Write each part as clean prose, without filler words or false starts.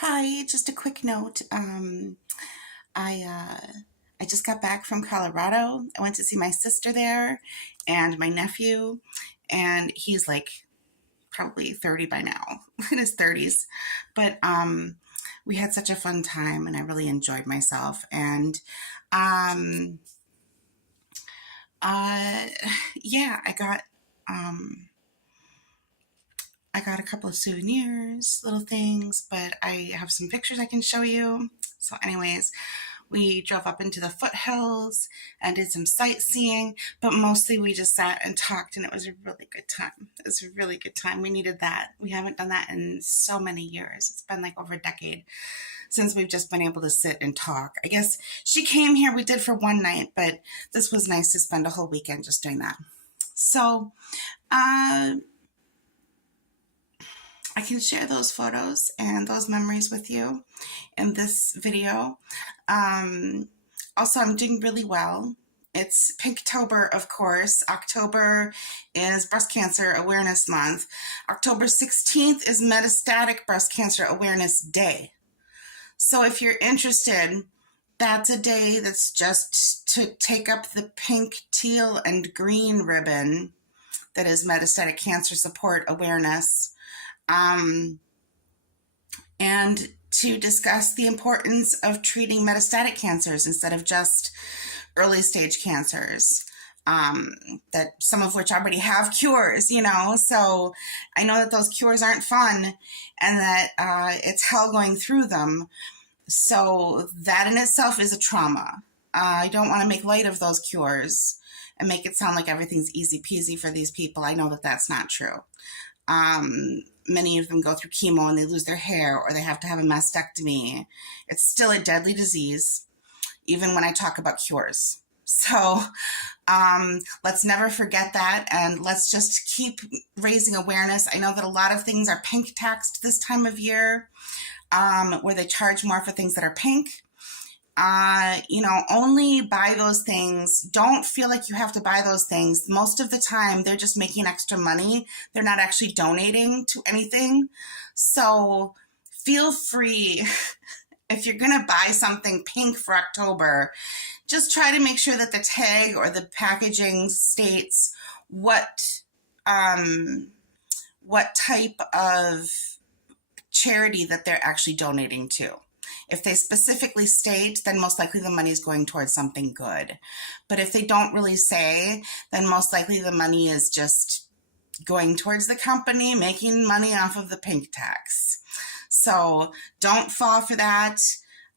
Hi, just a quick note. I I just got back from Colorado. I went to see my sister there and my nephew, and he's like probably 30 by now, in his 30s. But we had such a fun time, and I really enjoyed myself. And um, uh, yeah, um, I got a couple of souvenirs, little things, but I have some pictures I can show you. So, anyways, we drove up into the foothills and did some sightseeing, but mostly we just sat and talked, and it was a really good time. It was a really good time. We needed that. We haven't done that in so many years. It's been like over a decade since we've just been able to sit and talk. I guess she came here, we did for one night, but this was nice to spend a whole weekend just doing that. So, uh, I can share those photos and those memories with you in this video. Um, Also, I'm doing really well. It's Pinktober, of course. October is Breast Cancer Awareness Month. October 16th is Metastatic Breast Cancer Awareness Day. So if you're interested, that's a day that's just to take up the pink, teal, and green ribbon that is Metastatic Cancer Support Awareness. Um, and to discuss the importance of treating metastatic cancers instead of just early stage cancers, that some of which already have cures, you know. So I know that those cures aren't fun and that it's hell going through them. So that in itself is a trauma. I don't want to make light of those cures and make it sound like everything's easy peasy for these people. I know that that's not true. Many of them go through chemo and they lose their hair or they have to have a mastectomy. It's still a deadly disease, even when I talk about cures. So let's never forget that, and let's just keep raising awareness. I know that a lot of things are pink taxed this time of year, where they charge more for things that are pink. Only buy those things. Don't feel like you have to buy those things. Most of the time, they're just making extra money. They're not actually donating to anything. So feel free. If you're going to buy something pink for October, just try to make sure that the tag or the packaging states what type of charity that they're actually donating to. If they specifically state, then most likely the money is going towards something good. But if they don't really say, then most likely the money is just going towards the company, making money off of the pink tax. So don't fall for that.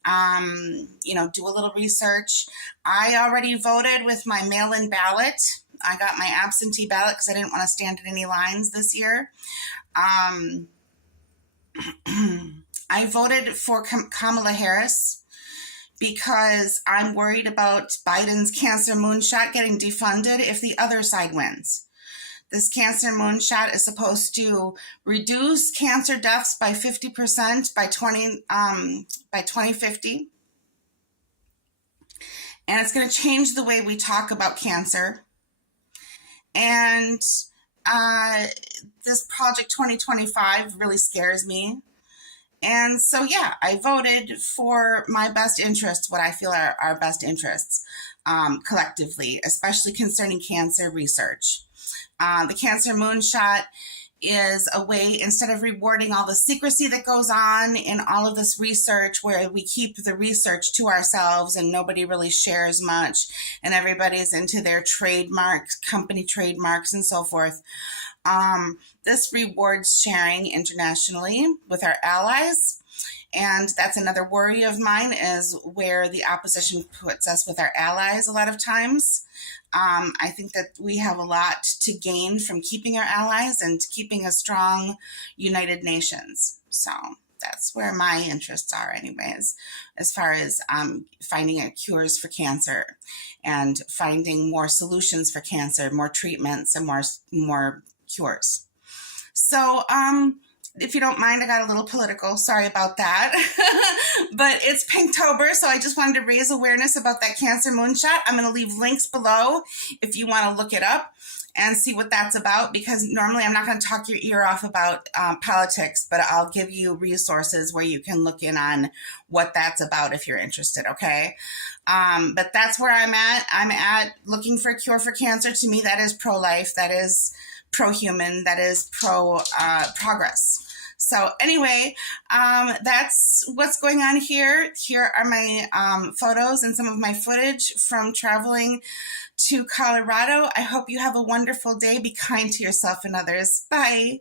Do a little research. I already voted with my mail-in ballot. I got my absentee ballot because I didn't want to stand in any lines this year. I voted for Kamala Harris because I'm worried about Biden's Cancer Moonshot getting defunded if the other side wins. This Cancer Moonshot is supposed to reduce cancer deaths by 50% by 2050. And it's going to change the way we talk about cancer. And this Project 2025 really scares me. And so, yeah, I voted for my best interests, what I feel are our best interests collectively, especially concerning cancer research. The Cancer Moonshot is a way, instead of rewarding all the secrecy that goes on in all of this research, where we keep the research to ourselves and nobody really shares much, and everybody's into their trademarks, company trademarks, and so forth. This rewards sharing internationally with our allies. And that's another worry of mine, is where the opposition puts us with our allies a lot of times. I think that we have a lot to gain from keeping our allies and keeping a strong United Nations. So that's where my interests are anyways, as far as finding cures for cancer and finding more solutions for cancer, more treatments, and more cures. So, if you don't mind, I got a little political. Sorry about that. But it's Pinktober, so I just wanted to raise awareness about that Cancer Moonshot. I'm going to leave links below if you want to look it up and see what that's about, because normally I'm not going to talk your ear off about politics, but I'll give you resources where you can look in on what that's about if you're interested, okay? But that's where I'm at. I'm at looking for a cure for cancer. To me, that is pro-life, that is pro-human, that is pro-progress. So anyway, that's what's going on here. Here are my photos and some of my footage from traveling to Colorado. I hope you have a wonderful day. Be kind to yourself and others. Bye.